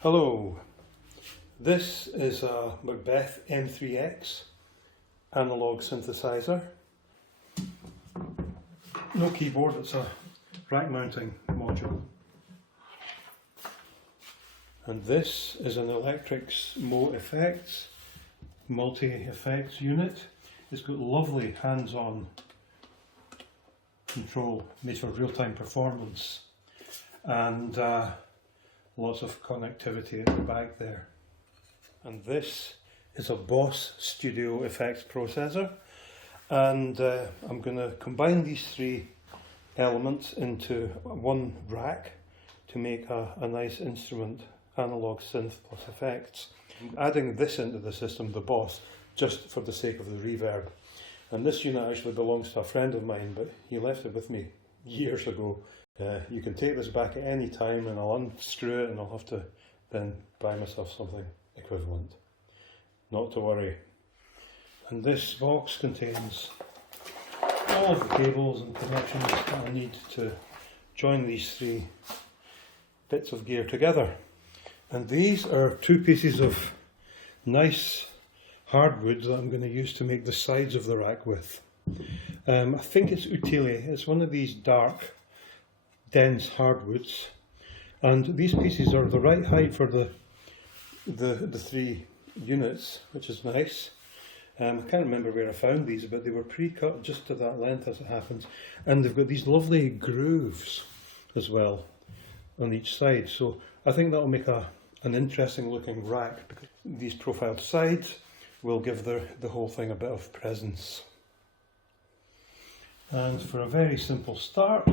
Hello, this is a Macbeth M3X analogue synthesizer. No keyboard, it's a rack mounting module. And this is an Electric's Mo-Effects multi-effects unit. It's got lovely hands-on control, made for real-time performance, and lots of connectivity at the back there. And this is a Boss Studio Effects processor, and I'm going to combine these three elements into one rack to make a nice instrument, analog synth plus effects. I'm adding this into the system, the Boss, just for the sake of the reverb. And this unit actually belongs to a friend of mine, but he left it with me years ago. You can take this back at any time and I'll unscrew it and I'll have to then buy myself something equivalent. Not to worry. And this box contains all of the cables and connections that I need to join these three bits of gear together. And these are two pieces of nice hardwood that I'm going to use to make the sides of the rack with. I think it's Utile. It's one of these dark, dense hardwoods, and these pieces are the right height for the three units, which is nice. I can't remember where I found these, but they were pre-cut just to that length as it happens, and they've got these lovely grooves as well on each side, so I think that'll make an interesting looking rack, because these profiled sides will give the whole thing a bit of presence. And for a very simple start,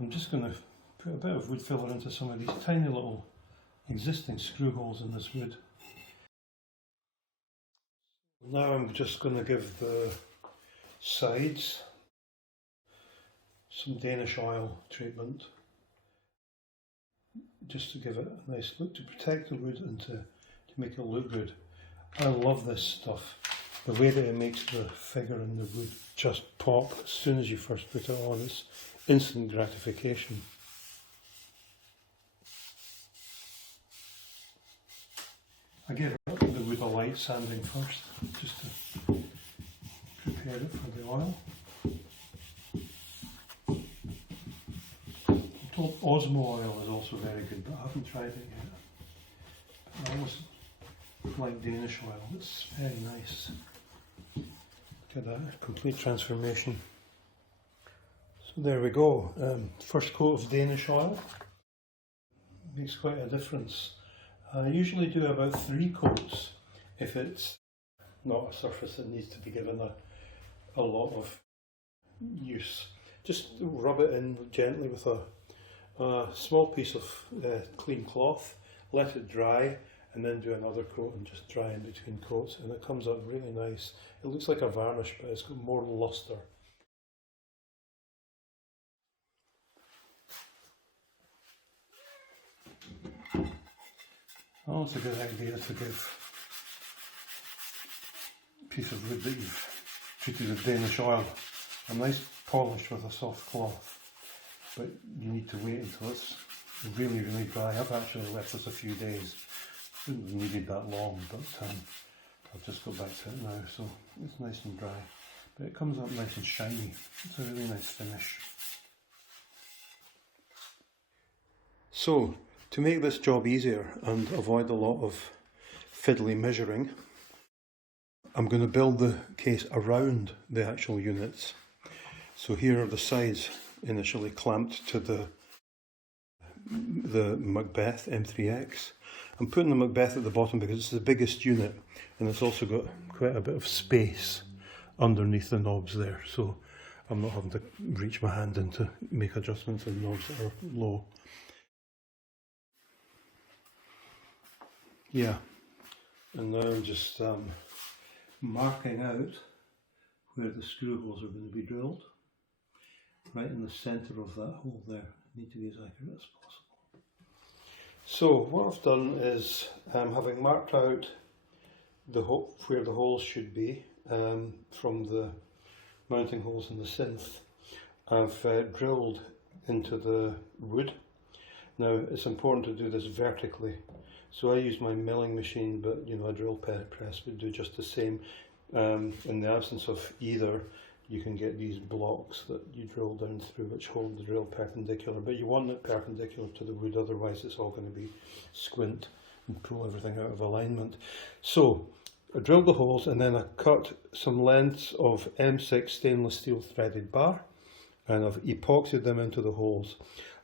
I'm just going to put a bit of wood filler into some of these tiny little existing screw holes in this wood. Now I'm just going to give the sides some Danish oil treatment, just to give it a nice look, to protect the wood and to make it look good. I love this stuff. The way that it makes the figure in the wood just pop as soon as you first put it on, it's instant gratification. I gave the wood a light sanding first, just to prepare it for the oil. I'm told Osmo oil is also very good, but I haven't tried it yet. I always like Danish oil, it's very nice. Look at that, complete transformation. So there we go, first coat of Danish oil. Makes quite a difference. I usually do about 3 coats if it's not a surface that needs to be given a lot of use. Just rub it in gently with a small piece of clean cloth, let it dry, and then do another coat and just dry in between coats, and it comes up really nice. It looks like a varnish, but it's got more luster. Oh, it's a good idea to give a piece of wood that you've treated with Danish oil a nice polish with a soft cloth, but you need to wait until it's really, really dry. I've actually left this a few days. Didn't need it that long, but I've just got back to it now, so it's nice and dry. But it comes up nice and shiny. It's a really nice finish. So, to make this job easier and avoid a lot of fiddly measuring, I'm going to build the case around the actual units. So here are the sides initially clamped to the Macbeth M3X. I'm putting the Macbeth at the bottom because it's the biggest unit, and it's also got quite a bit of space underneath the knobs there, so I'm not having to reach my hand in to make adjustments on knobs that are low. Yeah, and now I'm just marking out where the screw holes are going to be drilled, right in the centre of that hole there. I need to be as accurate as possible. So what I've done is, having marked out where the holes should be from the mounting holes in the synth, I've drilled into the wood. Now it's important to do this vertically So I use my milling machine, but you know, a drill press would do just the same. In the absence of either, you can get these blocks that you drill down through which hold the drill perpendicular, but you want it perpendicular to the wood, otherwise it's all going to be squint and pull everything out of alignment. So I drilled the holes and then I cut some lengths of M6 stainless steel threaded bar and I've epoxied them into the holes.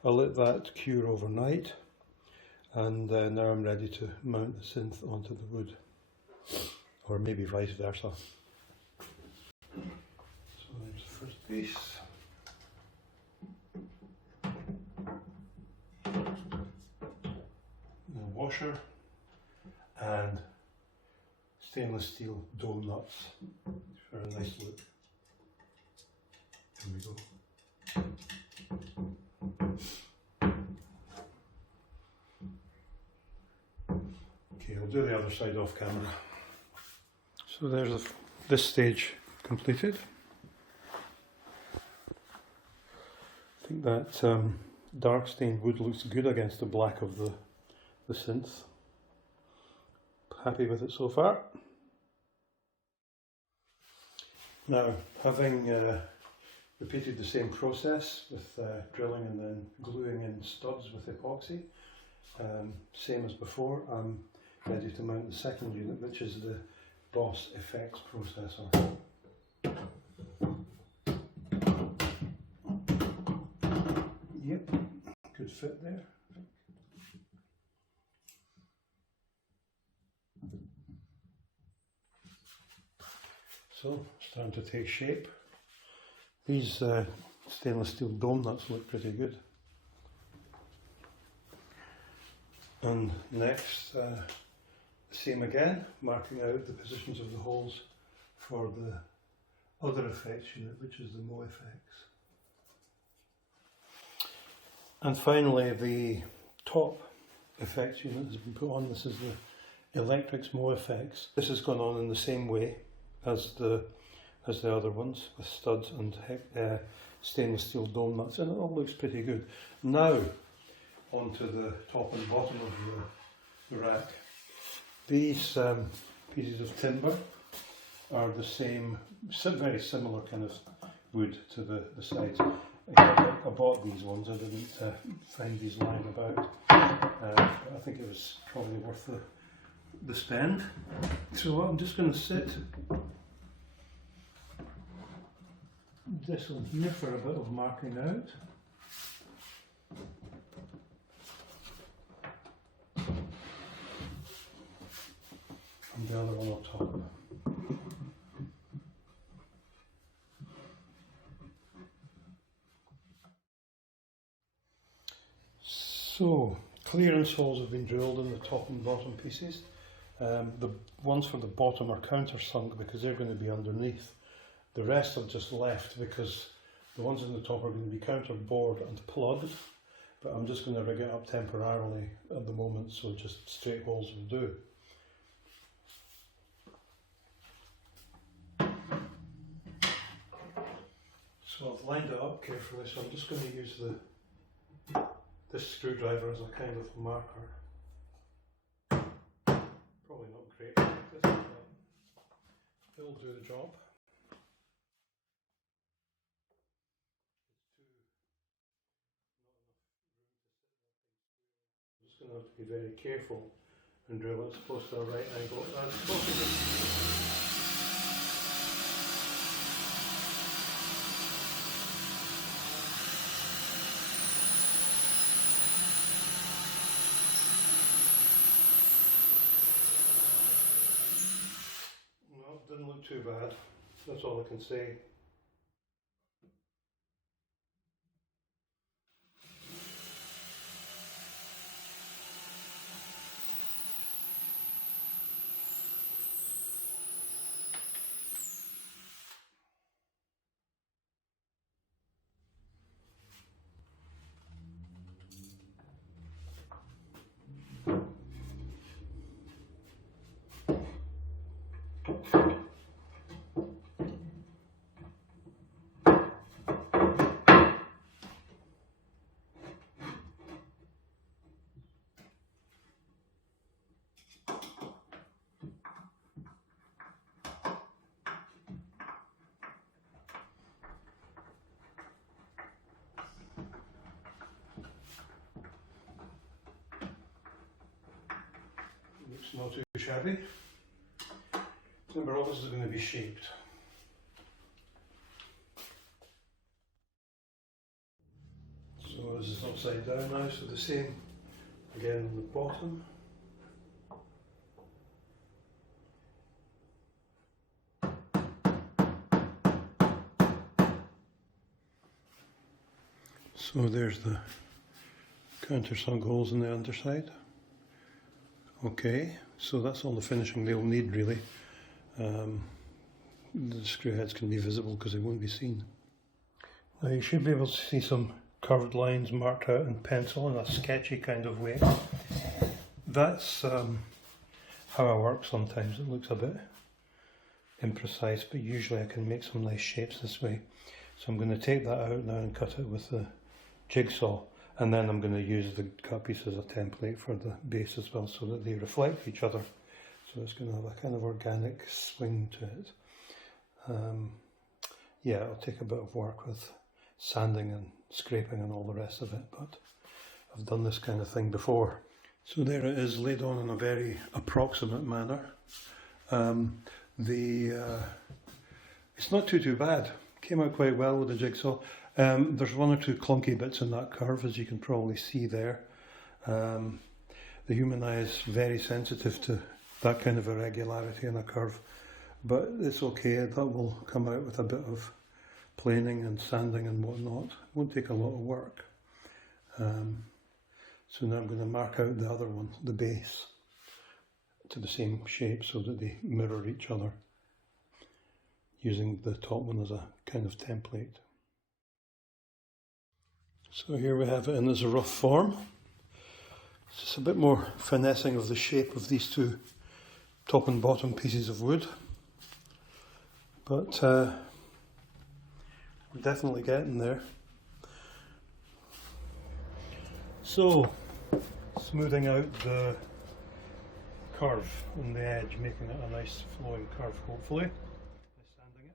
I let that cure overnight and now I'm ready to mount the synth onto the wood, or maybe vice versa. So there's the first piece. The washer and stainless steel dome nuts for a nice look. Here we go. Okay, I'll do the other side off camera. So there's this stage completed. I think that dark stained wood looks good against the black of the synth. Happy with it so far. Now, having repeated the same process with drilling and then gluing in studs with epoxy, same as before, I'm ready to mount the second unit, which is the Boss effects processor. Yep, good fit there. So, it's starting to take shape. These stainless steel dome nuts look pretty good. And next, same again, marking out the positions of the holes for the other effects unit, which is the Mo effects. And finally, the top effects unit has been put on. This is the Electrics Mo effects. This has gone on in the same way as the other ones, with studs and stainless steel dome nuts, and it all looks pretty good. Now, onto the top and bottom of the rack. These pieces of timber are the same, very similar kind of wood to the sides. I bought these ones, I didn't find these lying about. I think it was probably worth the spend. So I'm just going to sit this one here for a bit of marking out. And the other one on top. So, clearance holes have been drilled in the top and bottom pieces. The ones for the bottom are countersunk because they're going to be underneath. The rest I've just left because the ones in the top are going to be counterbored and plugged, but I'm just going to rig it up temporarily at the moment, so just straight holes will do. So I've lined it up carefully, so I'm just going to use this screwdriver as a kind of marker. Probably not great practice, but it'll do the job. I'm just going to have to be very careful and drill it close to a right angle as possible. Didn't look too bad, that's all I can say. not too shabby. Remember, all this is going to be shaped. So this is upside down now, so the same again on the bottom. So there's the countersunk holes in the underside. Okay, so that's all the finishing they'll need really. The screw heads can be visible because they won't be seen. Now you should be able to see some curved lines marked out in pencil in a sketchy kind of way. That's how I work sometimes. It looks a bit imprecise, but usually I can make some nice shapes this way. So I'm going to take that out now and cut it with the jigsaw, and then I'm going to use the cut piece as a template for the base as well, so that they reflect each other. So it's going to have a kind of organic swing to it. Yeah, it'll take a bit of work with sanding and scraping and all the rest of it, but I've done this kind of thing before. So there it is, laid on in a very approximate manner. It's not too bad. Came out quite well with the jigsaw. There's one or two clunky bits in that curve, as you can probably see there. The human eye is very sensitive to that kind of irregularity in a curve, but it's okay. That will come out with a bit of planing and sanding and whatnot. It won't take a lot of work. So now I'm going to mark out the other one, the base, to the same shape so that they mirror each other, using the top one as a kind of template. So here we have it in as a rough form. It's just a bit more finessing of the shape of these two top and bottom pieces of wood, but we're definitely getting there. So, smoothing out the curve on the edge, making it a nice flowing curve hopefully. Sanding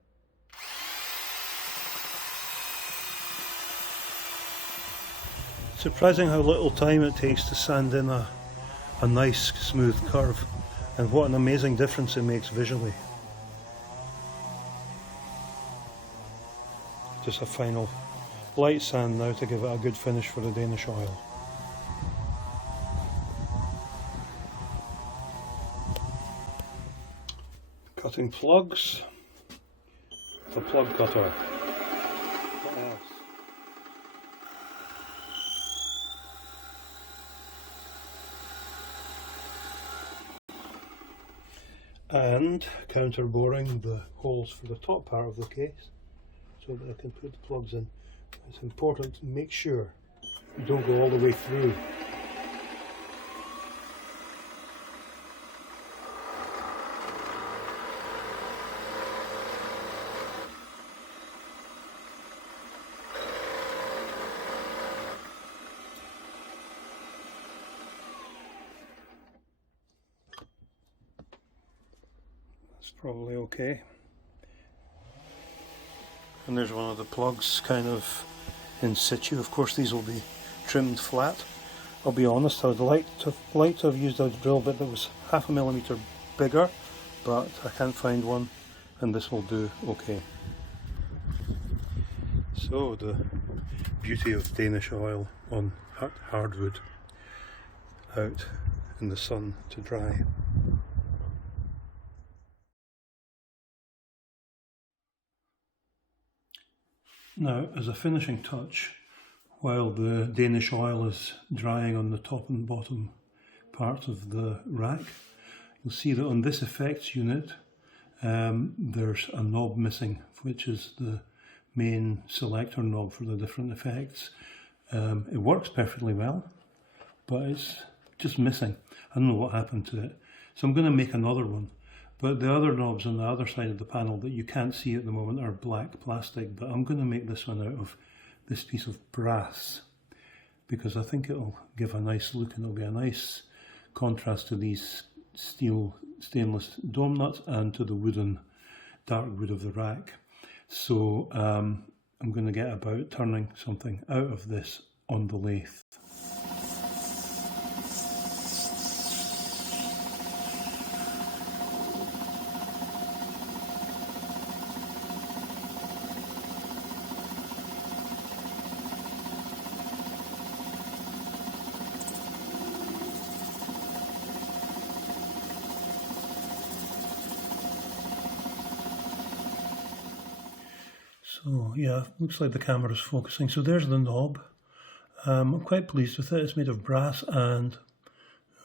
it. Surprising how little time it takes to sand in a nice smooth curve, and what an amazing difference it makes visually. Just a final light sand now to give it a good finish for the Danish oil. Cutting plugs, the plug cutter. What else? And counter boring the holes for the top part of the case so that I can put the plugs in. It's important to make sure you don't go all the way through. Probably okay. And there's one of the plugs kind of in situ. Of course these will be trimmed flat. I'll be honest, I would like to have used a drill bit that was 0.5 millimeter bigger, but I can't find one, and this will do okay. So the beauty of Danish oil on hardwood out in the sun to dry. Now, as a finishing touch, while the Danish oil is drying on the top and bottom part of the rack, you'll see that on this effects unit there's a knob missing, which is the main selector knob for the different effects. It works perfectly well, but it's just missing. I don't know what happened to it. So I'm going to make another one. But the other knobs on the other side of the panel that you can't see at the moment are black plastic, but I'm going to make this one out of this piece of brass because I think it'll give a nice look and it'll be a nice contrast to these stainless dome nuts and to the dark wood of the rack. So I'm going to get about turning something out of this on the lathe. So yeah, looks like the camera's focusing. So there's the knob. I'm quite pleased with it. It's made of brass and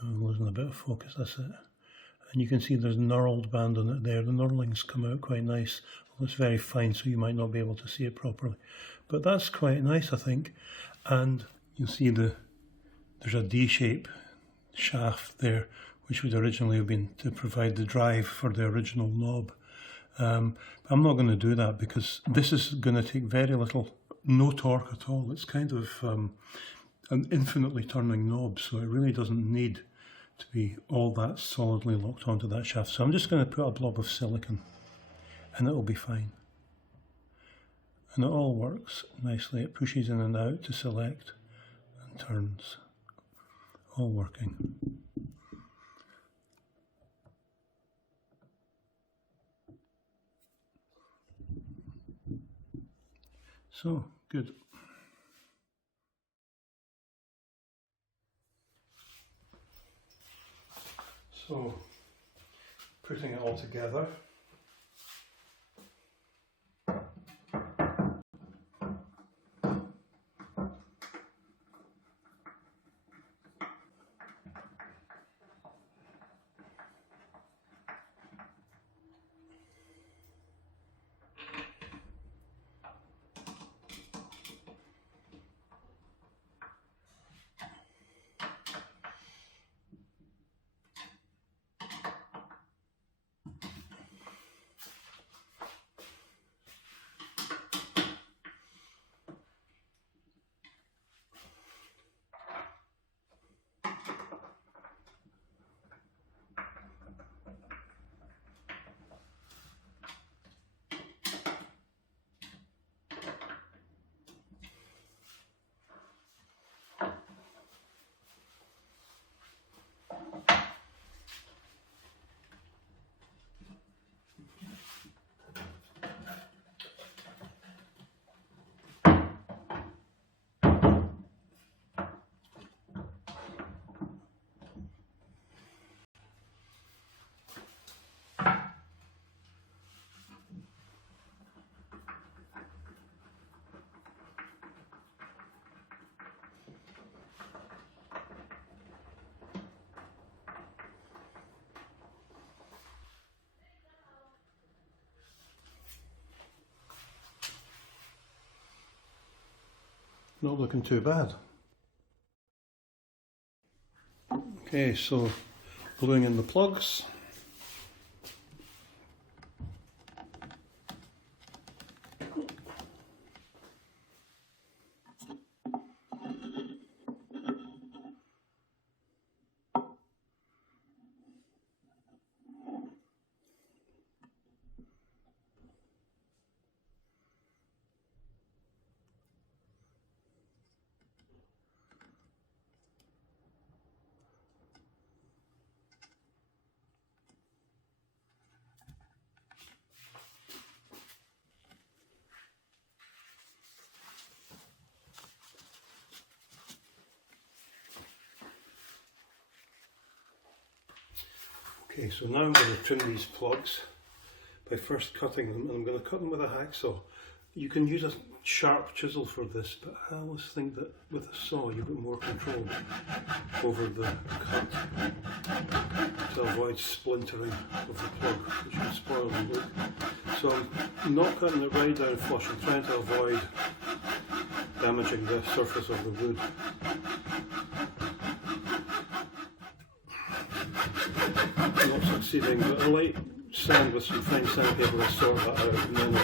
losing a bit of focus, that's it. And you can see there's a knurled band on it there. The knurlings come out quite nice. Well, it's very fine, so you might not be able to see it properly. But that's quite nice, I think. And you'll see there's a D-shape shaft there, which would originally have been to provide the drive for the original knob. I'm not going to do that because this is going to take very little, no torque at all. It's kind of an infinitely turning knob, so it really doesn't need to be all that solidly locked onto that shaft. So I'm just going to put a blob of silicon and it'll be fine. And it all works nicely. It pushes in and out to select and turns. All working. So, good. So, putting it all together. Not looking too bad. Okay, so gluing in the plugs. Okay, so now I'm going to trim these plugs by first cutting them, and I'm going to cut them with a hacksaw. You can use a sharp chisel for this, but I always think that with a saw you've got more control over the cut to avoid splintering of the plug, which can spoil the look. So I'm not cutting it right down flush, I'm trying to avoid damaging the surface of the wood. Not succeeding, but a light sand with some fine sandpaper will sort that out, and then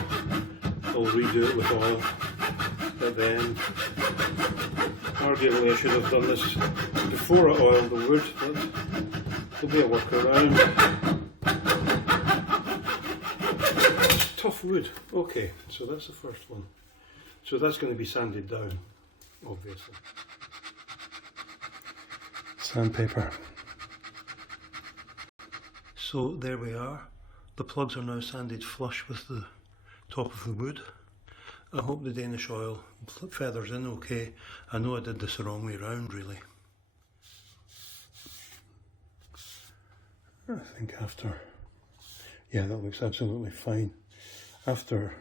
I'll redo it with oil at the end. Arguably I should have done this before I oiled the wood, but there'll be a workaround. It's tough wood. Okay, so that's the first one. So that's going to be sanded down, obviously. Sandpaper. So there we are. The plugs are now sanded flush with the top of the wood. I hope the Danish oil feathers in okay. I know I did this the wrong way round really. I think after, yeah, that looks absolutely fine. After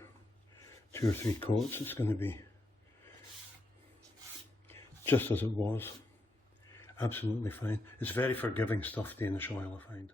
2 or 3 coats, it's going to be just as it was. Absolutely fine. It's very forgiving stuff, Danish oil, I find.